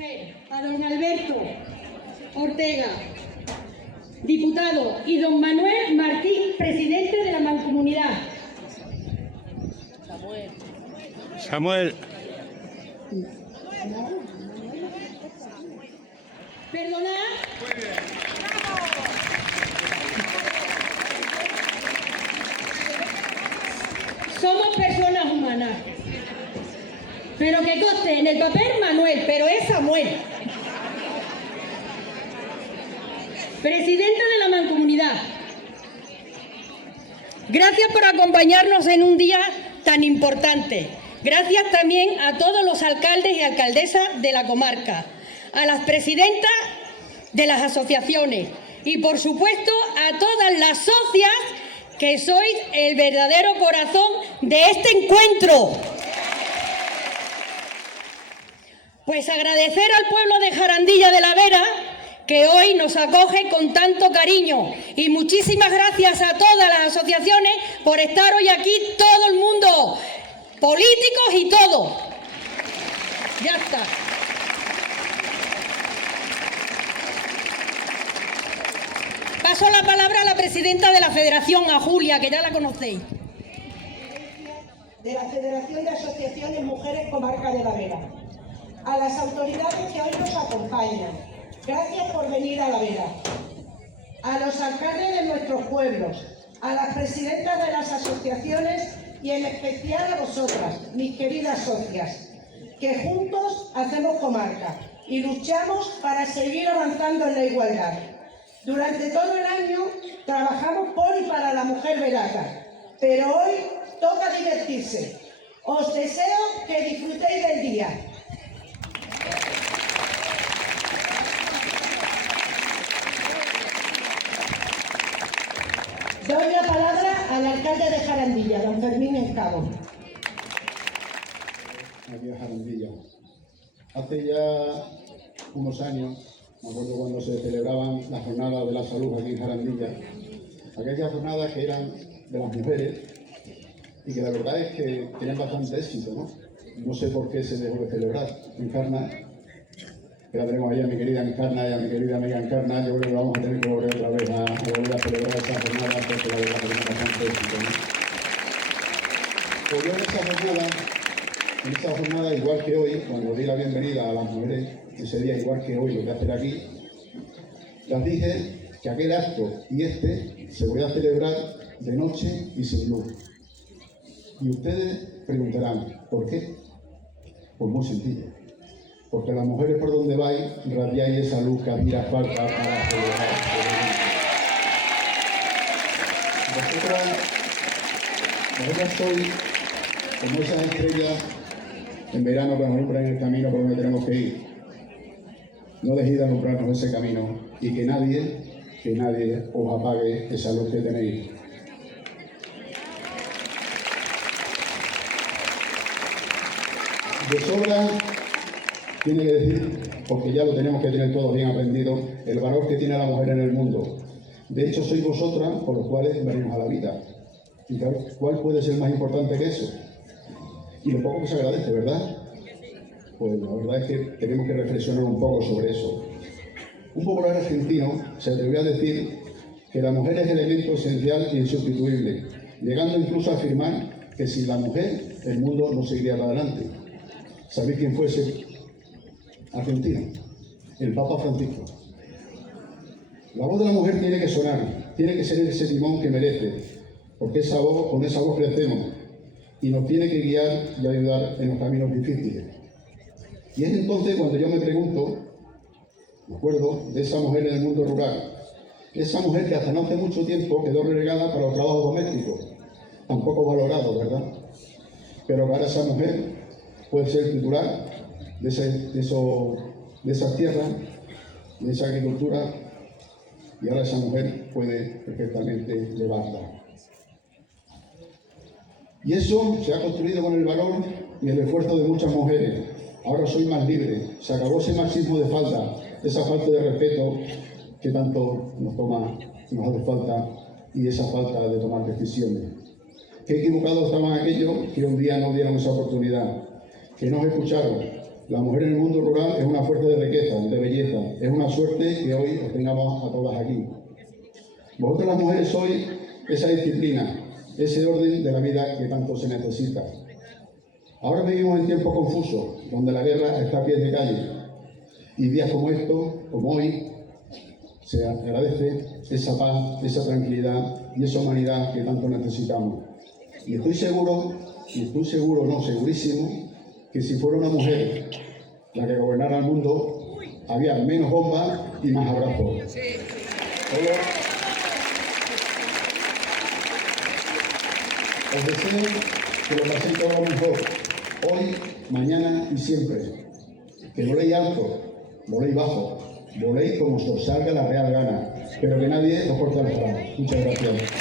mujer, a don Alberto Ortega, diputado, y don Manuel Martín, presidente de la Mancomunidad. Samuel. Perdonad. Somos personas humanas. Pero que conste, en el papel Manuel, pero es Samuel. Presidente de la Mancomunidad. Gracias por acompañarnos en un día tan importante. Gracias también a todos los alcaldes y alcaldesas de la comarca, a las presidentas de las asociaciones y, por supuesto, a todas las socias que sois el verdadero corazón de este encuentro. Pues agradecer al pueblo de Jarandilla de la Vera, que hoy nos acoge con tanto cariño, y muchísimas gracias a todas las asociaciones por estar hoy aquí, todo el mundo, políticos y todo. Ya está. Paso la palabra a la presidenta de la Federación, a Julia, que ya la conocéis. De la Federación de Asociaciones Mujeres Comarca de la Vera. A las autoridades que hoy nos acompañan, gracias por venir a la Vera. A los alcaldes de nuestros pueblos, a las presidentas de las asociaciones y en especial a vosotras, mis queridas socias, que juntos hacemos comarca y luchamos para seguir avanzando en la igualdad. Durante todo el año trabajamos por y para la mujer veraca, pero hoy toca divertirse. Os deseo que disfrutéis del día. Doy la palabra al alcalde de Jarandilla, don Fermín Escabo. Aquí a Jarandilla. Hace ya unos años, me acuerdo cuando se celebraban las jornadas de la salud aquí en Jarandilla, aquellas jornadas que eran de las mujeres y que la verdad es que tenían bastante éxito, ¿no? No sé por qué se dejó de celebrar. Encarna, que la tenemos ahí a mi querida Encarna y a mi querida amiga Encarna, yo creo que vamos a tener que volver otra vez a volver a celebrar esa jornada porque la verdad que tiene bastante éxito, ¿no? Pues yo en esa jornada, igual que hoy, cuando di la bienvenida a las mujeres, ese día igual que hoy lo voy a hacer aquí, las dije que aquel acto y este se voy a celebrar de noche y sin luz. Y ustedes preguntarán, ¿por qué? Pues muy sencillo. Porque las mujeres por donde vais radiáis esa luz que hacía falta para celebrar. Vosotras sois como esas estrellas en verano que nos alumbran en el camino por donde tenemos que ir. No dejéis de alumbrarnos ese camino y que nadie os apague esa luz que tenéis. De sobra tiene que decir, porque ya lo tenemos que tener todos bien aprendido, el valor que tiene la mujer en el mundo. De hecho, sois vosotras por los cuales venimos a la vida. ¿Y cuál puede ser más importante que eso? Y lo poco que se agradece, ¿verdad? Pues la verdad es que tenemos que reflexionar un poco sobre eso. Un popular argentino se atrevió a decir que la mujer es elemento esencial e insustituible, llegando incluso a afirmar que sin la mujer el mundo no seguiría para adelante. ¿Sabéis quién fue ese argentino? El Papa Francisco. La voz de la mujer tiene que sonar, tiene que ser ese timón que merece, porque con esa voz crecemos y nos tiene que guiar y ayudar en los caminos difíciles. Y es entonces cuando yo me pregunto, me acuerdo de esa mujer en el mundo rural, esa mujer que hasta no hace mucho tiempo quedó relegada para los trabajos domésticos, tampoco valorado, ¿verdad? Pero ahora esa mujer puede ser titular de esas tierras, de esa agricultura, y ahora esa mujer puede perfectamente llevarla. Y eso se ha construido con el valor y el esfuerzo de muchas mujeres. Ahora soy más libre, se acabó ese machismo de falta, esa falta de respeto que tanto nos hace falta, y esa falta de tomar decisiones. Qué equivocados estaban aquellos que un día no dieron esa oportunidad, que no os escucharon. La mujer en el mundo rural es una fuerza de riqueza, de belleza. Es una suerte que hoy os tengamos a todas aquí. Vosotras las mujeres sois esa disciplina, ese orden de la vida que tanto se necesita. Ahora vivimos en tiempos confusos, donde la guerra está a pies de calle. Y días como estos, como hoy, se agradece esa paz, esa tranquilidad y esa humanidad que tanto necesitamos. Y estoy seguro, no, segurísimo, que si fuera una mujer la que gobernara el mundo, había menos bombas y más abrazos. Os deseo que lo paséis todo lo mejor, hoy, mañana y siempre. Que voléis alto, voléis bajo, voléis como os salga la real gana, pero que nadie os corte las alas. Muchas gracias.